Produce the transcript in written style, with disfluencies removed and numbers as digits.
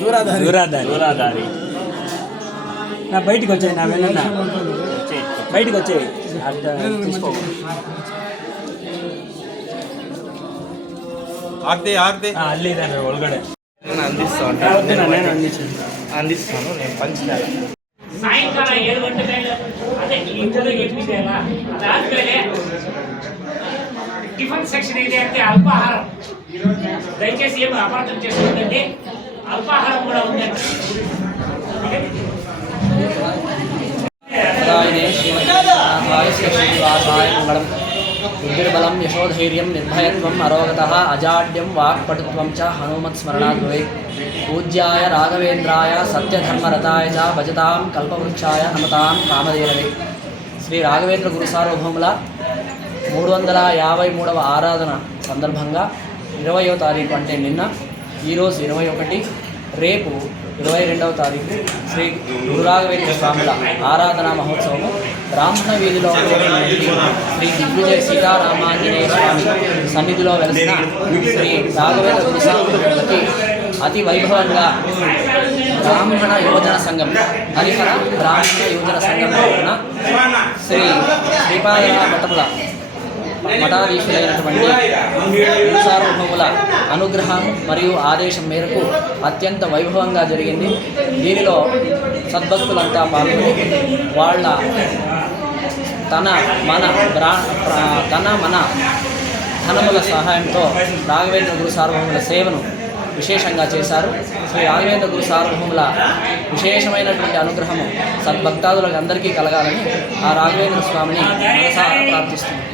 దూరాదారి నా బయటికి వచ్చాయి, నా వెళ్ళన్నా బయటికి వచ్చాయి. అల్లిదాన్ని ఒಳಗಡೆ అందిస్తాను నేను పంచుతాను. సాయంకాలం 7 గంటల అదే ఇంట్లో ఎప్పిదేనా అదాద్ಮೇಲೆ టిఫిన్ సెక్షన్ ಇದೆ అంటే అల్పాహారం దయచేసి ఏం అపార్థం చేసుకోవద్దండి. అల్పాహారం కూడా ఉందండి. మంగళం బుద్ధిర్బలం యశోధైర్యం నిర్భయత్వం అరోగతః అజాడ్యం వాక్పటుత్వం చ హనుమత్స్మరణాత్ భవేత్. పూజ్యాయ రాఘవేంద్రాయ సత్యధర్మరతాయ చ భజతాం కల్పవృక్షాయ నమతాం కామధేనవే. శ్రీ రాఘవేంద్ర గురు సార్వభౌముల 353వ ఆరాధన సందర్భంగా 20వ తారీఖు అంటే నిన్న, ఈరోజు 21, రేపు 22వ తారీఖు శ్రీ గురురాఘవేంద్ర స్వాముల ఆరాధనా మహోత్సవము బ్రాహ్మణ వీధిలో శ్రీ దిగ్విజయ సీతారామాంజనేయ స్వామి సన్నిధిలో వెలిసిన శ్రీ రాఘవేంద్ర గురుస్వాములకి అతి వైభవంగా బ్రాహ్మణ యువజన సంఘం హరిహర బ్రాహ్మణ యువజన సంఘం తరఫున శ్రీ శ్రీపాద మఠముల మఠాధీశులైనటువంటి సార్వభౌముల అనుగ్రహం మరియు ఆదేశం మేరకు అత్యంత వైభవంగా జరిగింది. దీనిలో సద్భక్తులంతా పాల్గొని వాళ్ళ తన మన ధనముల సహాయంతో రాఘవేంద్ర గురు సార్వభౌముల సేవను విశేషంగా చేశారు. శ్రీ రాఘవేంద్ర గురు సార్వభౌముల విశేషమైనటువంటి అనుగ్రహము సద్భక్తాదులకు అందరికీ కలగాలని ఆ రాఘవేంద్ర స్వామిని మనసారా ప్రార్థిస్తున్నాను.